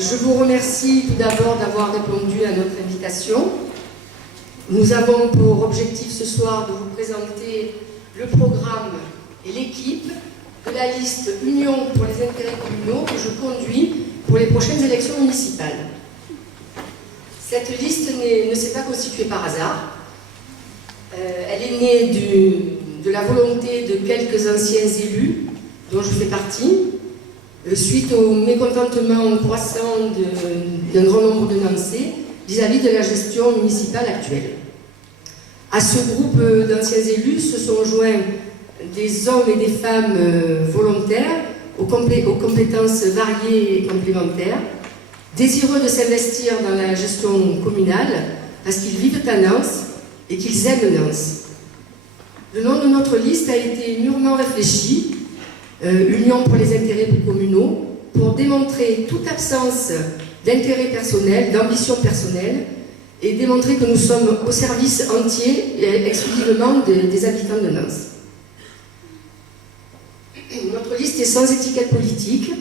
Je vous remercie tout d'abord d'avoir répondu à notre invitation. Nous avons pour objectif ce soir de vous présenter le programme et l'équipe de la liste Union pour les intérêts communaux que je conduis pour les prochaines élections municipales. Cette liste ne s'est pas constituée par hasard. Elle est née de la volonté de quelques anciens élus, dont je fais partie, suite au mécontentement croissant d'un grand nombre de Nancais vis-à-vis de la gestion municipale actuelle. À ce groupe d'anciens élus se sont joints des hommes et des femmes volontaires aux compétences variées et complémentaires, désireux de s'investir dans la gestion communale parce qu'ils vivent à Nance et qu'ils aiment Nance. Le nom de notre liste a été mûrement réfléchi, Union pour les intérêts communaux, pour démontrer toute absence d'intérêt personnel, d'ambition personnelle, et démontrer que nous sommes au service entier et exclusivement des habitants de Nance. Notre liste est sans étiquette politique.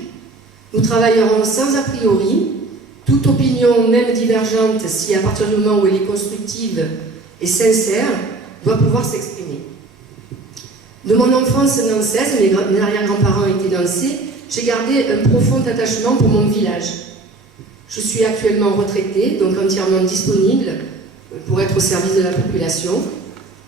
Nous travaillerons sans a priori. Toute opinion, même divergente, si à partir du moment où elle est constructive et sincère, doit pouvoir s'exprimer. De mon enfance nançaise, mes arrière-grands-parents étaient nancais, j'ai gardé un profond attachement pour mon village. Je suis actuellement retraitée, donc entièrement disponible pour être au service de la population.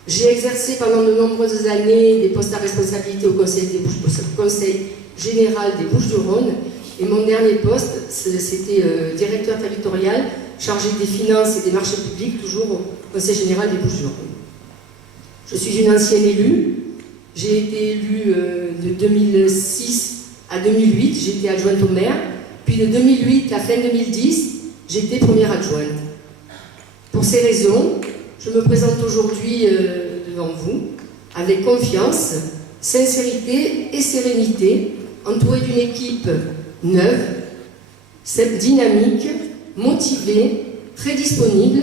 J'ai exercé pendant de nombreuses années des postes à responsabilité au Conseil général des Bouches-du-Rhône, et mon dernier poste, c'était directeur territorial chargé des finances et des marchés publics, toujours au Conseil général des Bouches-du-Rhône. Je suis une ancienne élue. J'ai été élue de 2006 à 2008, j'étais adjointe au maire, puis de 2008 à fin 2010, j'étais première adjointe. Pour ces raisons, je me présente aujourd'hui devant vous avec confiance, sincérité et sérénité, entourée d'une équipe neuve, dynamique, motivée, très disponible,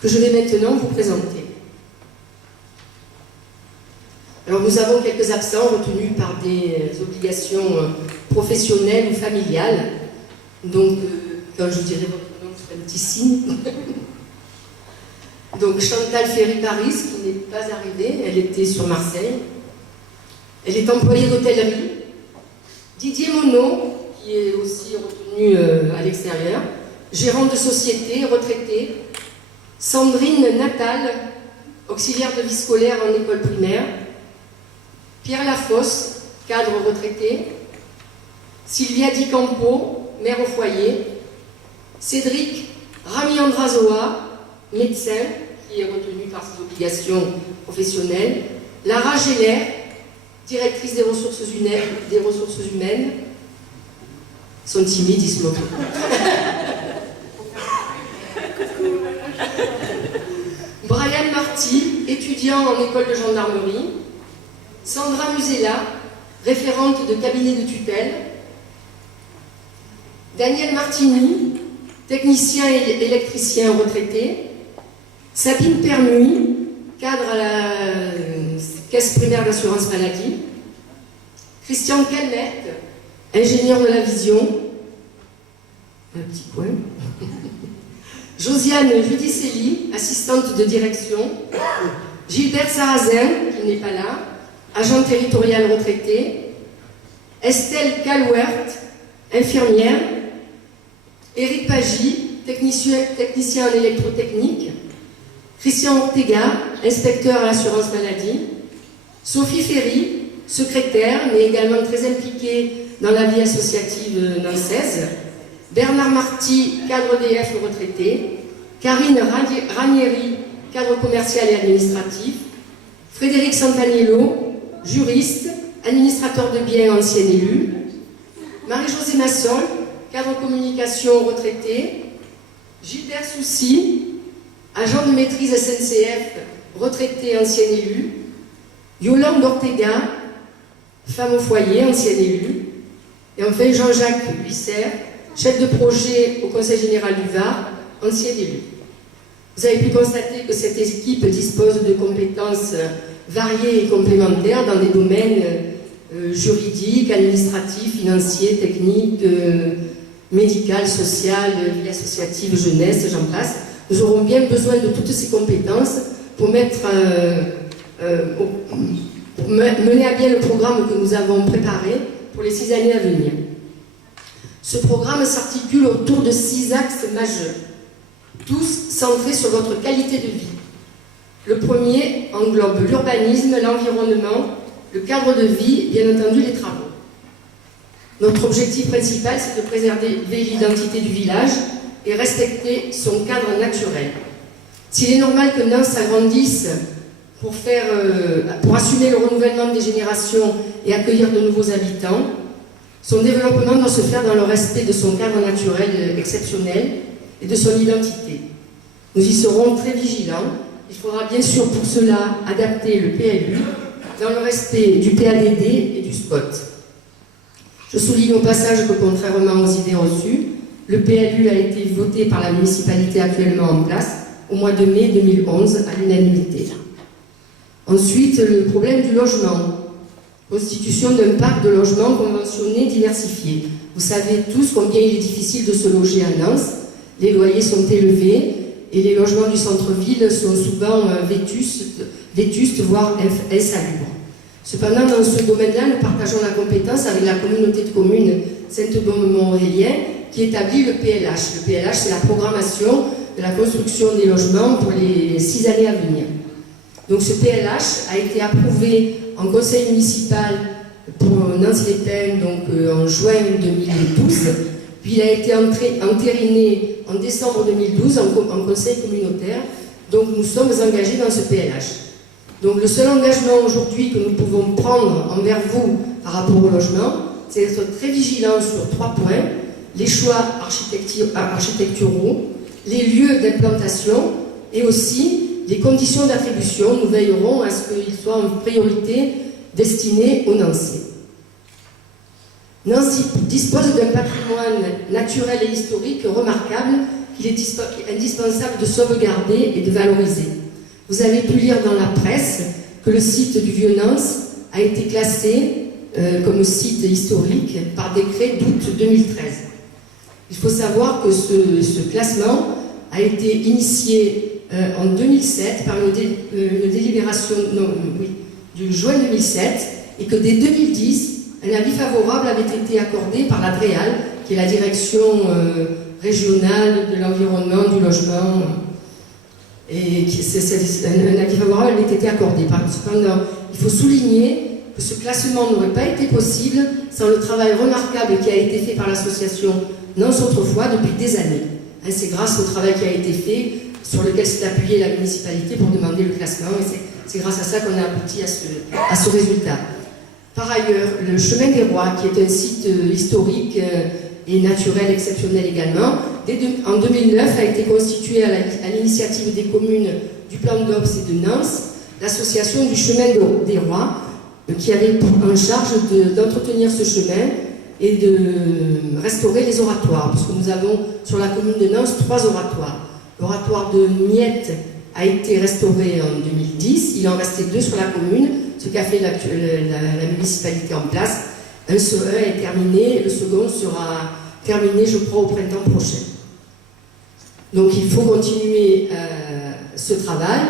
que je vais maintenant vous présenter. Alors nous avons quelques absents retenus par des obligations professionnelles ou familiales. Donc, quand je dirai votre nom, je ferai un petit signe. Donc Chantal Ferry-Paris, qui n'est pas arrivée, elle était sur Marseille. Elle est employée d'hôtellerie. Didier Monod, qui est aussi retenu à l'extérieur. Gérant de société, retraité. Sandrine Natal, auxiliaire de vie scolaire en école primaire. Pierre Lafosse, cadre retraité. Sylvia Di Campo, mère au foyer. Cédric Rami-Andrazoa, médecin, qui est retenu par ses obligations professionnelles. Lara Geller, directrice des ressources humaines. Ils sont timides, ils se moquent. Brian Marty, étudiant en école de gendarmerie. Sandra Musella, référente de cabinet de tutelle. Daniel Martini, technicien et électricien retraité. Sabine Pernuy, cadre à la Caisse primaire d'assurance maladie. Christian Calmette, ingénieur de la vision. Un petit coin. Josiane Judicelli, assistante de direction. Gilbert Sarrazin, qui n'est pas là, agent territorial retraité. Estelle Calwert, infirmière. Éric Pagy, technicien en électrotechnique. Christian Ortega, inspecteur à l'assurance maladie. Sophie Ferry, secrétaire, mais également très impliquée dans la vie associative nançaise. Bernard Marty, cadre DF retraité. Karine Ranieri, cadre commercial et administratif. Frédéric Santaniello, juriste, administrateur de biens, ancien élu. Marie-Josée Massol, cadre communication retraité. Gilbert Soucy, agent de maîtrise SNCF, retraité, ancien élu. Yolande Ortega, femme au foyer, ancienne élue. Et enfin Jean-Jacques Huisser, chef de projet au Conseil général du Var, ancien élu. Vous avez pu constater que cette équipe dispose de compétences variées et complémentaires dans des domaines juridiques, administratifs, financiers, techniques, médicale, sociale, vie associative, jeunesse, j'en passe. Nous aurons bien besoin de toutes ces compétences pour mener à bien le programme que nous avons préparé pour les 6 années à venir. Ce programme s'articule autour de 6 axes majeurs, tous centrés sur votre qualité de vie. Le premier englobe l'urbanisme, l'environnement, le cadre de vie, bien entendu les travaux. Notre objectif principal, c'est de préserver l'identité du village et respecter son cadre naturel. S'il est normal que Nans s'agrandisse pour assumer le renouvellement des générations et accueillir de nouveaux habitants, son développement doit se faire dans le respect de son cadre naturel exceptionnel et de son identité. Nous y serons très vigilants. Il faudra bien sûr pour cela adapter le PLU dans le respect du PADD et du SPOT. Je souligne au passage que contrairement aux idées reçues, le PLU a été voté par la municipalité actuellement en place au mois de mai 2011 à l'unanimité. Ensuite, le problème du logement. Constitution d'un parc de logements conventionnés diversifiés. Vous savez tous combien il est difficile de se loger à Nans. Les loyers sont élevés et les logements du centre-ville sont souvent vétustes, voire insalubres. Cependant, dans ce domaine-là, nous partageons la compétence avec la communauté de communes Sainte-Baume-Mont-Aurélien qui établit le PLH. Le PLH, c'est la programmation de la construction des logements pour les 6 années à venir. Donc ce PLH a été approuvé en conseil municipal pour Nans-les-Pins en juin 2012, puis il a été entériné en décembre 2012 en conseil communautaire. Donc nous sommes engagés dans ce PLH. Donc le seul engagement aujourd'hui que nous pouvons prendre envers vous par rapport au logement, c'est d'être très vigilants sur 3 points: les choix architecturaux, les lieux d'implantation et aussi les conditions d'attribution. Nous veillerons à ce qu'ils soient en priorité destinés aux Nancéens. Nancy dispose d'un patrimoine naturel et historique remarquable qu'il est indispensable de sauvegarder et de valoriser. Vous avez pu lire dans la presse que le site du Vieux-Nance a été classé comme site historique par décret d'août 2013. Il faut savoir que ce classement a été initié en 2007 par une délibération du juin 2007 et que dès 2010, un avis favorable avait été accordé par la DREAL, qui est la direction régionale de l'environnement, du logement, et un avis favorable avait été accordé. Cependant, il faut souligner que ce classement n'aurait pas été possible sans le travail remarquable qui a été fait par l'association Nans Autrefois depuis des années. C'est grâce au travail qui a été fait, sur lequel s'est appuyée la municipalité pour demander le classement, et c'est grâce à ça qu'on a abouti à ce résultat. Par ailleurs, le chemin des Rois, qui est un site historique et naturel exceptionnel également, en 2009 a été constitué à l'initiative des communes du plan d'Obs et de Nans, l'association du chemin des Rois, qui avait en charge d'entretenir ce chemin et de restaurer les oratoires, puisque nous avons sur la commune de Nans 3 oratoires. L'oratoire de Miette a été restauré en 2010, il en restait 2 sur la commune, ce qu'a fait la municipalité en place. Un est terminé, le second sera terminé, je crois, au printemps prochain. Donc il faut continuer ce travail,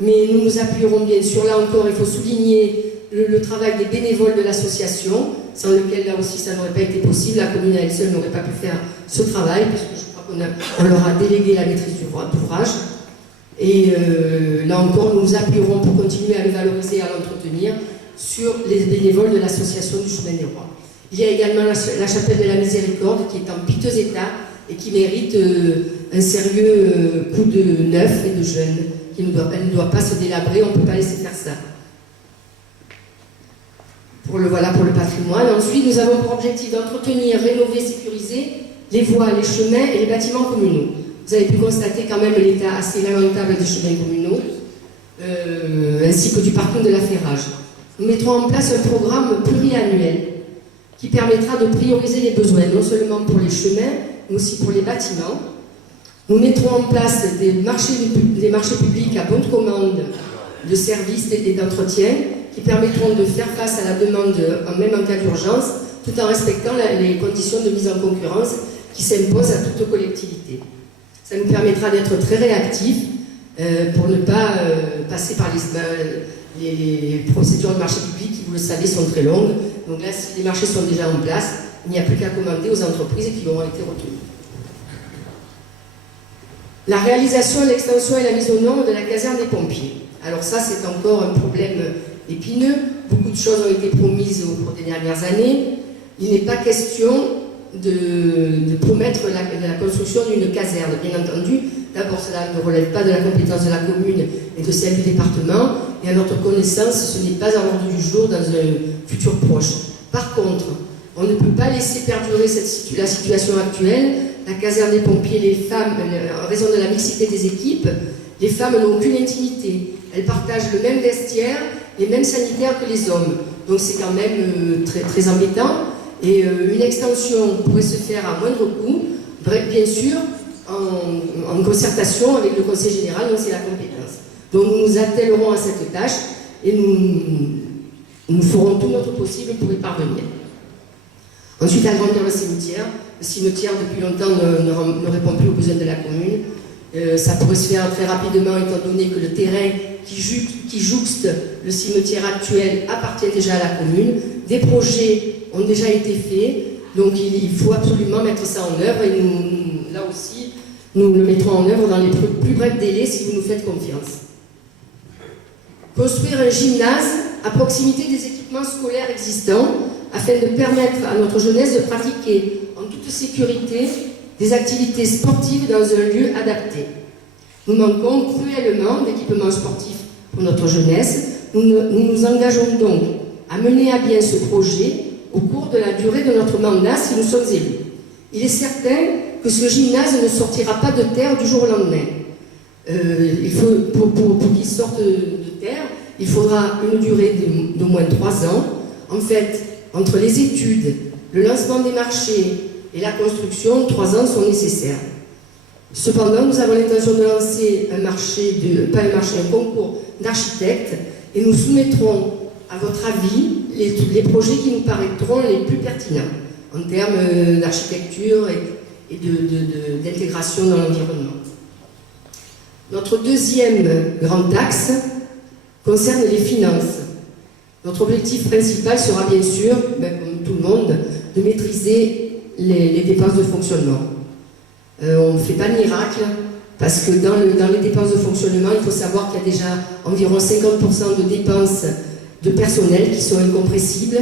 mais nous nous appuierons bien sûr, là encore, il faut souligner le travail des bénévoles de l'association, sans lequel là aussi ça n'aurait pas été possible, la commune à elle seule n'aurait pas pu faire ce travail, puisque je crois qu'on leur a délégué la maîtrise d'ouvrage. Et là encore, nous nous appuierons pour continuer à le valoriser et à l'entretenir sur les bénévoles de l'association du Chemin des Rois. Il y a également la chapelle de la Miséricorde qui est en piteux état et qui mérite un sérieux coup de neuf et de jeune. Elle ne doit pas se délabrer, on ne peut pas laisser faire ça. Voilà pour le patrimoine. Ensuite, nous avons pour objectif d'entretenir, rénover, sécuriser les voies, les chemins et les bâtiments communaux. Vous avez pu constater quand même l'état assez lamentable des chemins communaux, ainsi que du parcours de la Ferrage. Nous mettrons en place un programme pluriannuel qui permettra de prioriser les besoins, non seulement pour les chemins, mais aussi pour les bâtiments. Nous mettrons en place des marchés publics à bonne commande de services et d'entretien qui permettront de faire face à la demande, même en cas d'urgence, tout en respectant les conditions de mise en concurrence qui s'impose à toute collectivité. Ça nous permettra d'être très réactifs pour ne pas passer par les procédures de marché public qui, vous le savez, sont très longues. Donc là, si les marchés sont déjà en place, il n'y a plus qu'à commander aux entreprises qui auront été retenues. La réalisation, l'extension et la mise aux normes de la caserne des pompiers. Alors ça, c'est encore un problème épineux. Beaucoup de choses ont été promises au cours des dernières années. Il n'est pas question de promettre la construction d'une caserne. Bien entendu, d'abord, cela ne relève pas de la compétence de la commune et de celle du département. Et à notre connaissance, ce n'est pas à l'ordre du jour dans un futur proche. Par contre, on ne peut pas laisser perdurer la situation actuelle. La caserne des pompiers, les femmes, en raison de la mixité des équipes, les femmes n'ont aucune intimité. Elles partagent le même vestiaire, les mêmes sanitaires que les hommes. Donc c'est quand même très, très embêtant. Et une extension pourrait se faire à moindre coût, bien sûr, en concertation avec le Conseil général, dont c'est la compétence. Donc nous nous attellerons à cette tâche et nous ferons tout notre possible pour y parvenir. Ensuite, agrandir le cimetière. Le cimetière, depuis longtemps, ne répond plus aux besoins de la commune. Ça pourrait se faire très rapidement, étant donné que le terrain qui jouxte le cimetière actuel appartient déjà à la commune. Des projets ont déjà été faits, donc il faut absolument mettre ça en œuvre et nous, là aussi, nous le mettrons en œuvre dans les plus brefs délais si vous nous faites confiance. Construire un gymnase à proximité des équipements scolaires existants afin de permettre à notre jeunesse de pratiquer en toute sécurité des activités sportives dans un lieu adapté. Nous manquons cruellement d'équipements sportifs pour notre jeunesse. Nous nous engageons donc à mener à bien ce projet au cours de la durée de notre mandat si nous sommes élus. Il est certain que ce gymnase ne sortira pas de terre du jour au lendemain. Pour qu'il sorte de terre, il faudra une durée d'au moins 3 ans. En fait, entre les études, le lancement des marchés et la construction, 3 ans sont nécessaires. Cependant, nous avons l'intention de lancer un concours d'architectes et nous soumettrons à votre avis les projets qui nous paraîtront les plus pertinents en termes d'architecture et d'intégration dans l'environnement. Notre deuxième grand axe concerne les finances. Notre objectif principal sera bien sûr, comme tout le monde, de maîtriser les dépenses de fonctionnement. On ne fait pas de miracle, parce que dans les dépenses de fonctionnement, il faut savoir qu'il y a déjà environ 50% de dépenses de personnel qui sont incompressibles.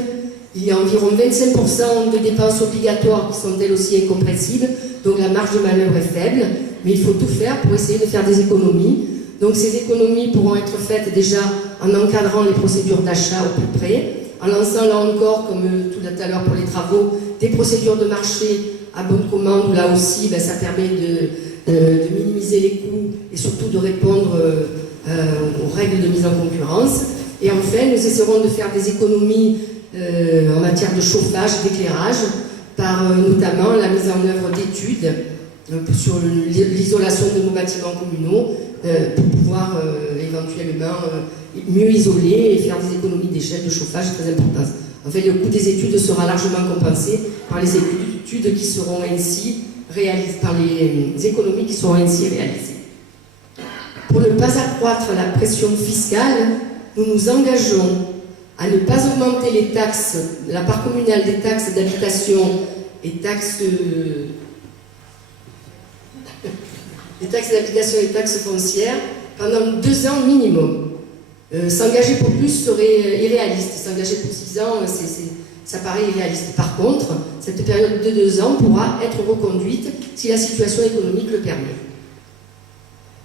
Il y a environ 25% de dépenses obligatoires qui sont elles aussi incompressibles, donc la marge de manœuvre est faible, mais il faut tout faire pour essayer de faire des économies. Donc ces économies pourront être faites déjà en encadrant les procédures d'achat au plus près, en lançant là encore, comme tout à l'heure pour les travaux, des procédures de marché à bonne commande, où là aussi ça permet de minimiser les coûts et surtout de répondre aux règles de mise en concurrence. Et enfin, nous essaierons de faire des économies en matière de chauffage, d'éclairage, par notamment la mise en œuvre d'études sur l'isolation de nos bâtiments communaux pour pouvoir éventuellement mieux isoler et faire des économies d'échelle de chauffage très importantes. En fait, le coût des études sera largement compensé par les études qui seront ainsi réalisées, par les économies qui seront ainsi réalisées. Pour ne pas accroître la pression fiscale, nous nous engageons à ne pas augmenter les taxes, la part communale des taxes d'habitation et taxes d'habitation et taxes foncières pendant 2 ans minimum. S'engager pour plus serait irréaliste. S'engager pour 6 ans, ça paraît irréaliste. Par contre, cette période de 2 ans pourra être reconduite si la situation économique le permet.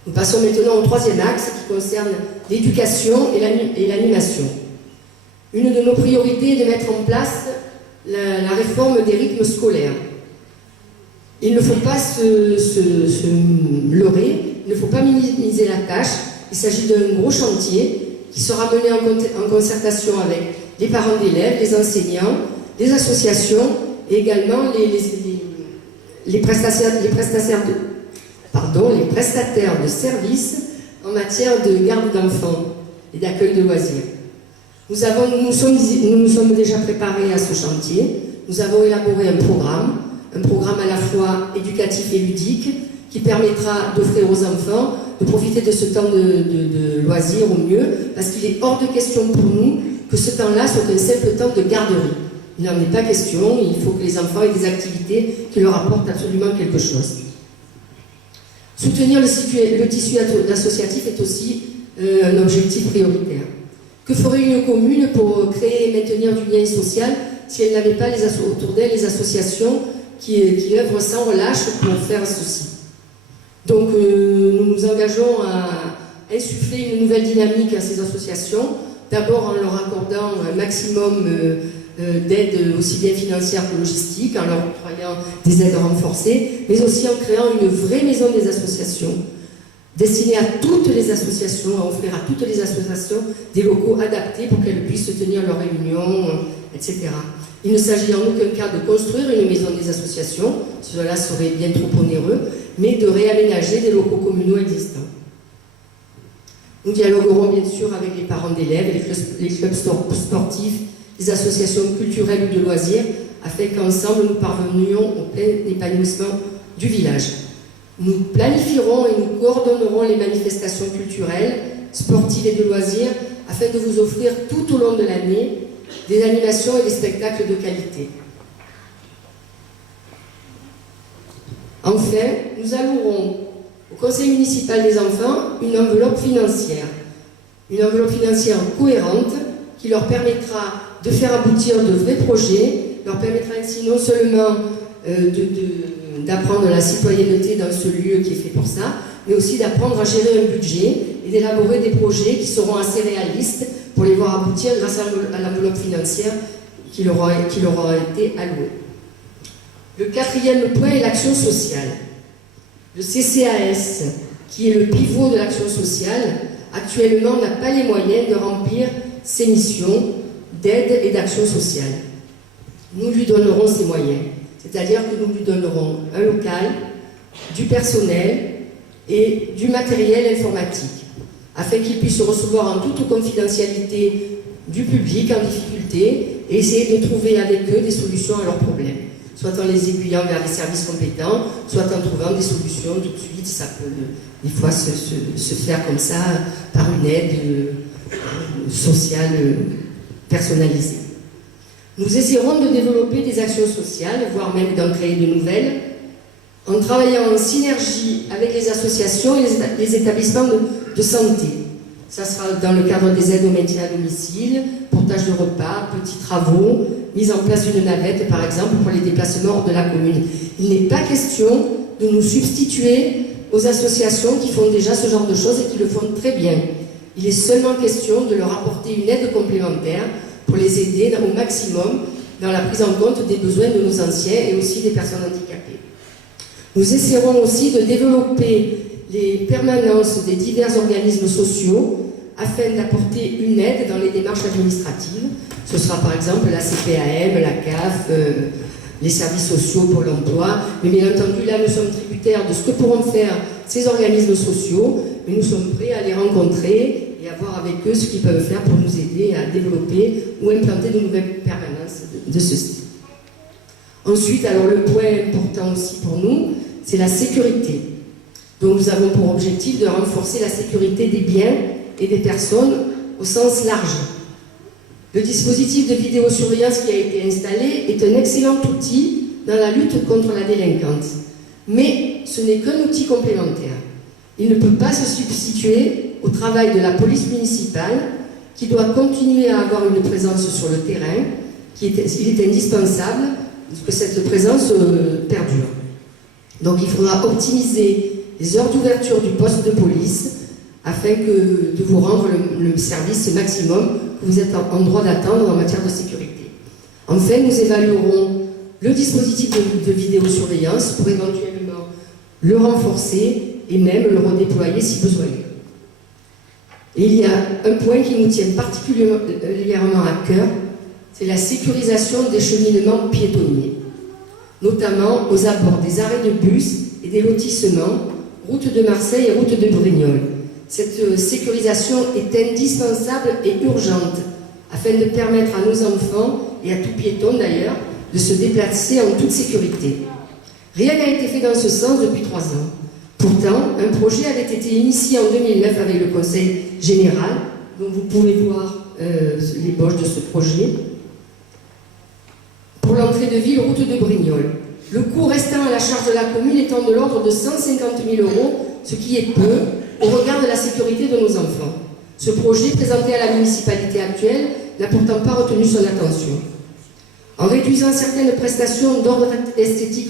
Nous passons maintenant au 3e axe qui concerne l'éducation et l'animation. Une de nos priorités est de mettre en place la réforme des rythmes scolaires. Il ne faut pas se leurrer, il ne faut pas minimiser la tâche. Il s'agit d'un gros chantier qui sera mené en concertation avec les parents d'élèves, les enseignants, les associations et également les prestataires de services en matière de garde d'enfants et d'accueil de loisirs. Nous nous sommes déjà préparés à ce chantier. Nous avons élaboré un un programme à la fois éducatif et ludique qui permettra d'offrir aux enfants de profiter de ce temps de loisir au mieux, parce qu'il est hors de question pour nous que ce temps-là soit un simple temps de garderie. Il n'en est pas question, il faut que les enfants aient des activités qui leur apportent absolument quelque chose. Soutenir le tissu associatif est aussi un objectif prioritaire. Que ferait une commune pour créer et maintenir du lien social si elle n'avait pas autour d'elle les associations qui œuvrent sans relâche pour faire ceci? Donc nous nous engageons à insuffler une nouvelle dynamique à ces associations, d'abord en leur accordant un maximum d'aide aussi bien financière que logistique, en leur octroyant des aides renforcées, mais aussi en créant une vraie maison des associations, destinée à toutes les associations, à offrir à toutes les associations des locaux adaptés pour qu'elles puissent tenir leurs réunions, etc. Il ne s'agit en aucun cas de construire une maison des associations, cela serait bien trop onéreux, mais de réaménager des locaux communaux existants. Nous dialoguerons bien sûr avec les parents d'élèves, les clubs sportifs, les associations culturelles ou de loisirs, afin qu'ensemble nous parvenions au plein épanouissement du village. Nous planifierons et nous coordonnerons les manifestations culturelles, sportives et de loisirs, afin de vous offrir tout au long de l'année des animations et des spectacles de qualité. Enfin, nous allouerons au Conseil municipal des enfants une enveloppe financière cohérente qui leur permettra de faire aboutir de vrais projets, leur permettra ainsi non seulement d'apprendre la citoyenneté dans ce lieu qui est fait pour ça, mais aussi d'apprendre à gérer un budget et d'élaborer des projets qui seront assez réalistes pour les voir aboutir grâce à l'enveloppe financière qui leur aura été allouée. Le quatrième point est l'action sociale. Le CCAS, qui est le pivot de l'action sociale, actuellement n'a pas les moyens de remplir ses missions d'aide et d'action sociale. Nous lui donnerons ces moyens, c'est-à-dire que nous lui donnerons un local, du personnel et du matériel informatique, afin qu'il puisse recevoir en toute confidentialité du public en difficulté et essayer de trouver avec eux des solutions à leurs problèmes, soit en les aiguillant vers les services compétents, soit en trouvant des solutions tout de suite. Ça peut des fois se faire comme ça par une aide sociale personnalisée. Nous essaierons de développer des actions sociales, voire même d'en créer de nouvelles, en travaillant en synergie avec les associations et les établissements de santé. Ça sera dans le cadre des aides au maintien à domicile, portage de repas, petits travaux, mise en place d'une navette par exemple pour les déplacements hors de la commune. Il n'est pas question de nous substituer aux associations qui font déjà ce genre de choses et qui le font très bien. Il est seulement question de leur apporter une aide complémentaire pour les aider au maximum dans la prise en compte des besoins de nos anciens et aussi des personnes handicapées. Nous essaierons aussi de développer les permanences des divers organismes sociaux afin d'apporter une aide dans les démarches administratives. Ce sera par exemple la CPAM, la CAF, les services sociaux pour l'emploi. Mais bien entendu, là, nous sommes tributaires de ce que pourront faire ces organismes sociaux, mais nous sommes prêts à les rencontrer et à voir avec eux ce qu'ils peuvent faire pour nous aider à développer ou implanter de nouvelles permanences de ce style. Ensuite, alors le point important aussi pour nous, c'est la sécurité. Donc nous avons pour objectif de renforcer la sécurité des biens et des personnes au sens large. Le dispositif de vidéosurveillance qui a été installé est un excellent outil dans la lutte contre la délinquance. Mais ce n'est qu'un outil complémentaire. Il ne peut pas se substituer au travail de la police municipale qui doit continuer à avoir une présence sur le terrain. Il est indispensable que cette présence perdure. Donc il faudra optimiser les heures d'ouverture du poste de police afin de vous rendre le service maximum que vous êtes en droit d'attendre en matière de sécurité. Enfin, nous évaluerons le dispositif de vidéosurveillance pour éventuellement le renforcer et même le redéployer si besoin. Et il y a un point qui nous tient particulièrement à cœur, c'est la sécurisation des cheminements piétonniers, notamment aux abords des arrêts de bus et des lotissements, route de Marseille et route de Brignoles. Cette sécurisation est indispensable et urgente afin de permettre à nos enfants et à tout piéton d'ailleurs de se déplacer en toute sécurité. Rien n'a été fait dans ce sens depuis 3 ans. Pourtant, un projet avait été initié en 2009 avec le Conseil général, donc vous pouvez voir l'ébauche de ce projet, pour l'entrée de ville route de Brignoles. Le coût restant à la charge de la commune étant de l'ordre de 150 000 €, ce qui est peu au regard de la sécurité de nos enfants. Ce projet, présenté à la municipalité actuelle, n'a pourtant pas retenu son attention. En réduisant certaines prestations d'ordre esthétique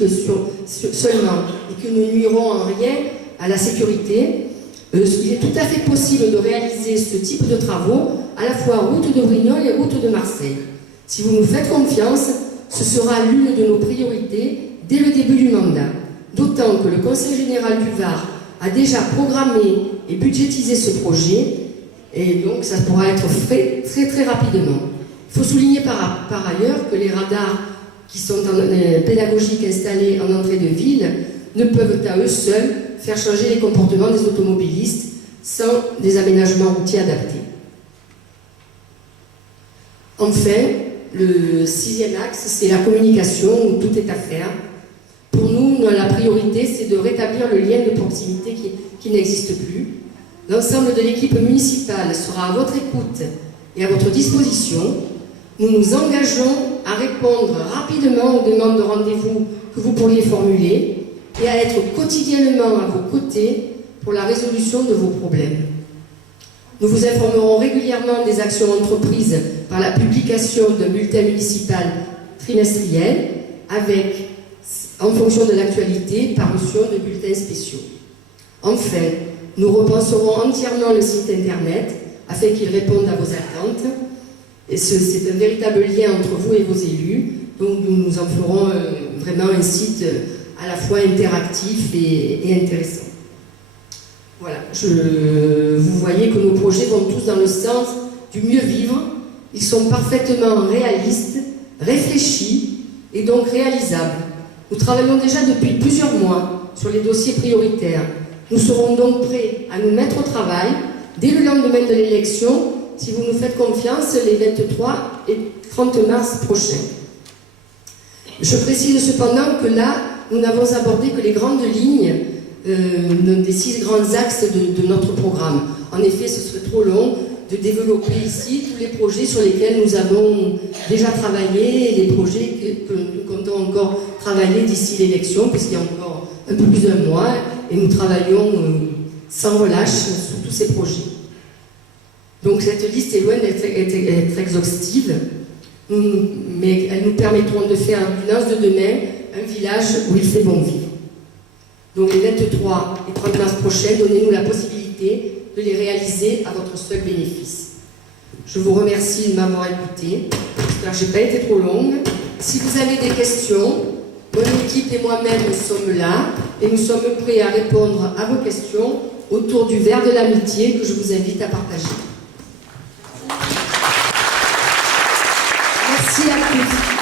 seulement et que nous nuirons en rien à la sécurité, il est tout à fait possible de réaliser ce type de travaux à la fois route de Brignoles et route de Marseille. Si vous nous faites confiance, ce sera l'une de nos priorités dès le début du mandat. D'autant que le Conseil général du Var a déjà programmé et budgétisé ce projet, et donc ça pourra être fait très très rapidement. Il faut souligner par ailleurs que les radars qui sont pédagogiques installés en entrée de ville ne peuvent à eux seuls faire changer les comportements des automobilistes sans des aménagements routiers adaptés. Enfin, le 6e axe, c'est la communication où tout est à faire. Pour nous, la priorité, c'est de rétablir le lien de proximité qui n'existe plus. L'ensemble de l'équipe municipale sera à votre écoute et à votre disposition. Nous nous engageons à répondre rapidement aux demandes de rendez-vous que vous pourriez formuler et à être quotidiennement à vos côtés pour la résolution de vos problèmes. Nous vous informerons régulièrement des actions entreprises par la publication d'un bulletin municipal trimestriel avec, en fonction de l'actualité, parution de bulletins spéciaux. Enfin, nous repenserons entièrement le site internet afin qu'il réponde à vos attentes. Et c'est un véritable lien entre vous et vos élus, donc nous en ferons vraiment un site à la fois interactif et intéressant. Voilà, vous voyez que nos projets vont tous dans le sens du mieux vivre. Ils sont parfaitement réalistes, réfléchis et donc réalisables. Nous travaillons déjà depuis plusieurs mois sur les dossiers prioritaires. Nous serons donc prêts à nous mettre au travail dès le lendemain de l'élection, si vous nous faites confiance, les 23 et 30 mars prochains. Je précise cependant que là, nous n'avons abordé que les grandes lignes des 6 grands axes de notre programme. En effet, ce serait trop long de développer ici tous les projets sur lesquels nous avons déjà travaillé et les projets que nous comptons encore travailler d'ici l'élection, puisqu'il y a encore un peu plus d'1 mois et nous travaillons sans relâche sur tous ces projets. Donc cette liste est loin d'être exhaustive, mais elles nous permettront de faire du Lens de demain un village où il fait bon vivre. Donc les 23 et 30 mars prochains, donnez-nous la possibilité de les réaliser à votre seul bénéfice. Je vous remercie de m'avoir écouté. J'espère que je n'ai pas été trop longue. Si vous avez des questions, mon équipe et moi-même sommes là et nous sommes prêts à répondre à vos questions autour du verre de l'amitié que je vous invite à partager. Merci à tous.